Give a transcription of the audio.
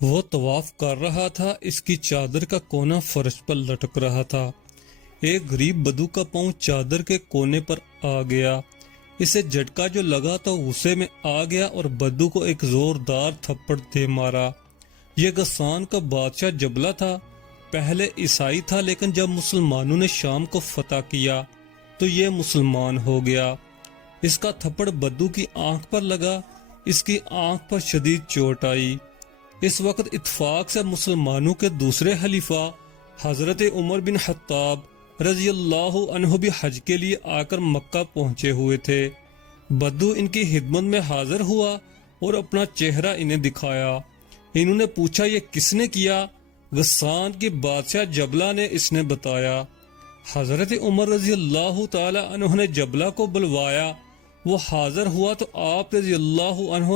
وہ طواف کر رہا تھا، اس کی چادر کا کونا فرش پر لٹک رہا تھا۔ ایک غریب بدو کا پاؤں چادر کے کونے پر آ گیا۔ اسے جھٹکا جو لگا تو غصے میں آ گیا اور بدو کو ایک زوردار تھپڑ دے مارا۔ یہ غسان کا بادشاہ جبلہ تھا۔ پہلے عیسائی تھا، لیکن جب مسلمانوں نے شام کو فتح کیا تو یہ مسلمان ہو گیا۔ اس کا تھپڑ بدو کی آنکھ پر لگا، اس کی آنکھ پر شدید چوٹ آئی۔ اس وقت اتفاق سے مسلمانوں کے دوسرے خلیفہ حضرت عمر بن خطاب رضی اللہ عنہ بھی حج کے لیے آ کر مکہ پہنچے ہوئے تھے۔ بدو ان کی خدمت میں حاضر ہوا اور اپنا چہرہ انہیں دکھایا۔ انہوں نے پوچھا یہ کس نے کیا؟ غسان کی بادشاہ جبلہ نے، اس نے بتایا۔ حضرت عمر رضی اللہ تعالی عنہ نے جبلہ کو بلوایا۔ وہ حاضر ہوا تو آپ رضی اللہ عنہ نے